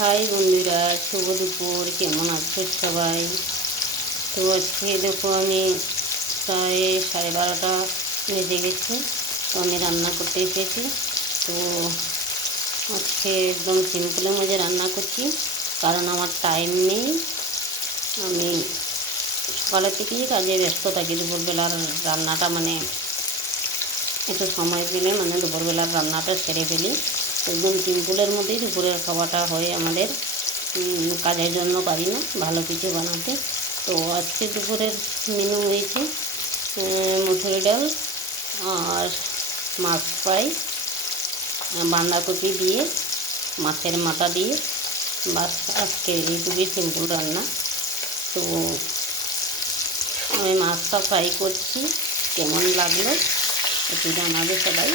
High বন্ধুরা, শুভ দুপুর। কেমন আছো সবাই? তো আজকে দেখো আমি প্রায় 12:30 বেজে গেছে। তো আমি রান্না করতে এসেছি। তো আজকে একদম সিম্পলের মধ্যে রান্না করছি, কারণ আমার টাইম নেই। আমি সকালের থেকেই কাজে ব্যস্ত থাকি। দুপুরবেলার রান্নাটা একটু সময় পেলে দুপুরবেলার রান্নাটা সেরে ফেলি। একদম সিম্পলের মধ্যেই দুপুরের খাওয়াটা হয় আমাদের। কাজের জন্য পারি না ভালো কিছু বানাতে। তো আজকে দুপুরের মেনু হয়েছে মুসুরি ডাল আর মাছ ফ্রাই, বাঁধাকপি দিয়ে, মাছের মাথা দিয়ে। বাস, আজকে এইটুকুই সিম্পল রান্না। তো আমি মাছটা ফ্রাই করছি, কেমন লাগলো একটু জানাবে সবাই।